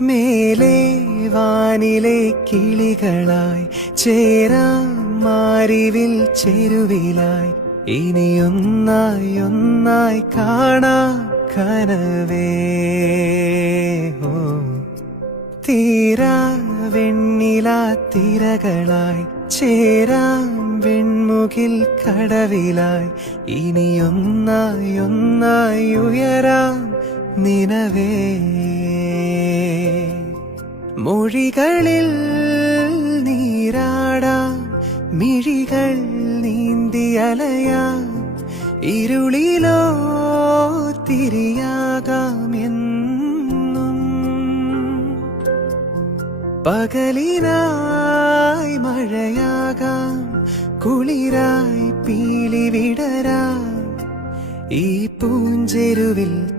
മേലെ വാനിലെ കിളികളായി ചേരാം മാരിവിൽ ചെരുവിലായി ഇനിയൊന്നായി ഒന്നായി കാണാം കനവേ. ഓ തീരാ വെണ്ണിലാ തിരകളായി ചേരാം വെൺമുകിൽ കടവിലായി ഇനിയൊന്നായി ഒന്നായി ഉയരാം നിനവേ. മൊഴികളിൽ നീരാടാം മിഴികൾ നീന്തിയലയാം ഇരുളിലോ തിരിയാകാം എന്നും. പകലിനായി മഴയാകാം കുളിരായി പീലി വിടരാം ഈ പൂഞ്ചെരുവിൽ